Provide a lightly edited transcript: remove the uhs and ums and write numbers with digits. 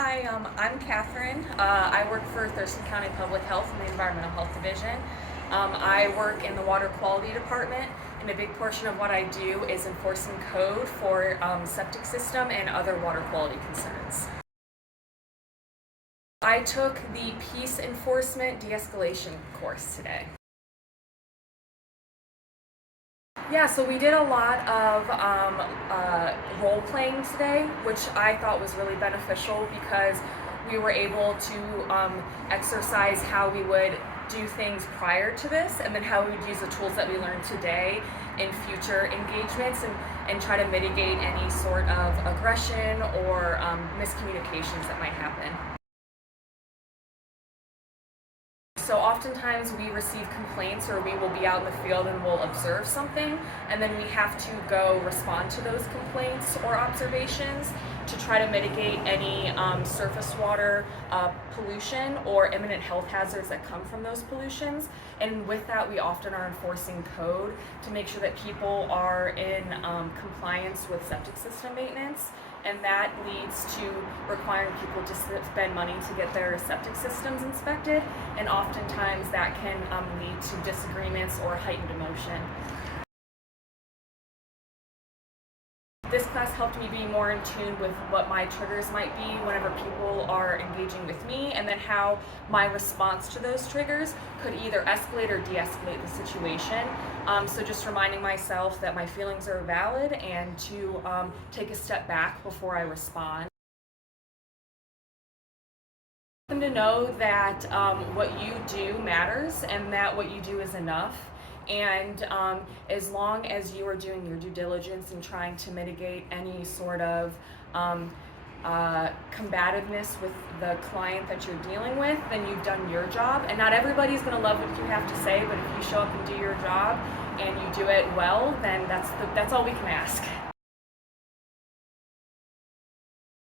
Hi, I'm Katherine. I work for Thurston County Public Health in the Environmental Health Division. I work in the Water Quality Department, and a big portion of what I do is enforcing code for septic system and other water quality concerns. I took the Peace Enforcement De-Escalation course today. Yeah, so we did a lot of role playing today, which I thought was really beneficial because we were able to exercise how we would do things prior to this and then how we would use the tools that we learned today in future engagements and try to mitigate any sort of aggression or miscommunications that might happen. So oftentimes we receive complaints or we will be out in the field and we'll observe something and then we have to go respond to those complaints or observations to try to mitigate any surface water pollution or imminent health hazards that come from those pollutions. And with that, we often are enforcing code to make sure that people are in compliance with septic system maintenance. And that leads to requiring people to spend money to get their septic systems inspected, and oftentimes that can lead to disagreements or heightened emotion. This class helped me be more in tune with what my triggers might be whenever people are engaging with me, and then how my response to those triggers could either escalate or de-escalate the situation. So just reminding myself that my feelings are valid and to take a step back before I respond. Them to know that what you do matters and that what you do is enough. And as long as you are doing your due diligence and trying to mitigate any sort of combativeness with the client that you're dealing with, then you've done your job. And not everybody's going to love what you have to say, but if you show up and do your job and you do it well, then that's all we can ask.